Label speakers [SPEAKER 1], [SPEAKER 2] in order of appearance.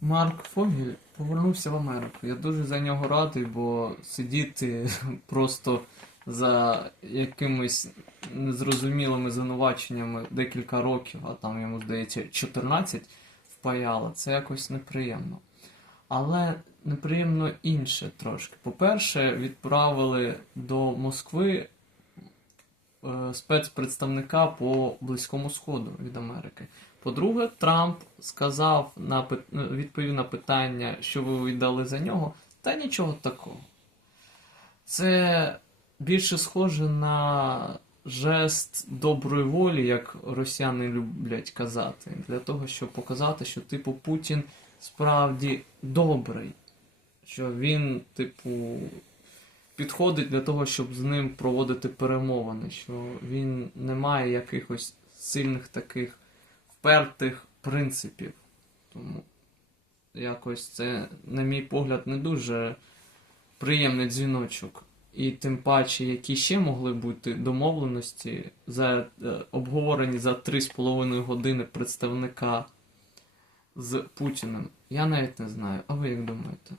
[SPEAKER 1] Марк Фогель повернувся в Америку. Я дуже за нього радий, бо сидіти просто за якимись незрозумілими звинуваченнями декілька років, а там йому здається 14 впаяло, це якось неприємно. Але неприємно інше трошки. По-перше, відправили до Москви е, спецпредставника по Близькому Сходу від Америки. По-друге, Трамп сказав на ну, відповів на питання, що ви віддали за нього, та нічого такого. Це більше схоже на жест доброї волі, як росіяни люблять казати, для того, щоб показати, що типу Путін справді добрий, що він, типу, підходить для того, щоб з ним проводити перемовини, що він не має якихось сильних таких впертих принципів. Тому якось це, на мій погляд, не дуже приємний дзвіночок. І тим паче, які ще могли бути домовленості за е, обговорені за 3,5 години представника з Путіним. Я навіть не знаю. А ви як думаєте?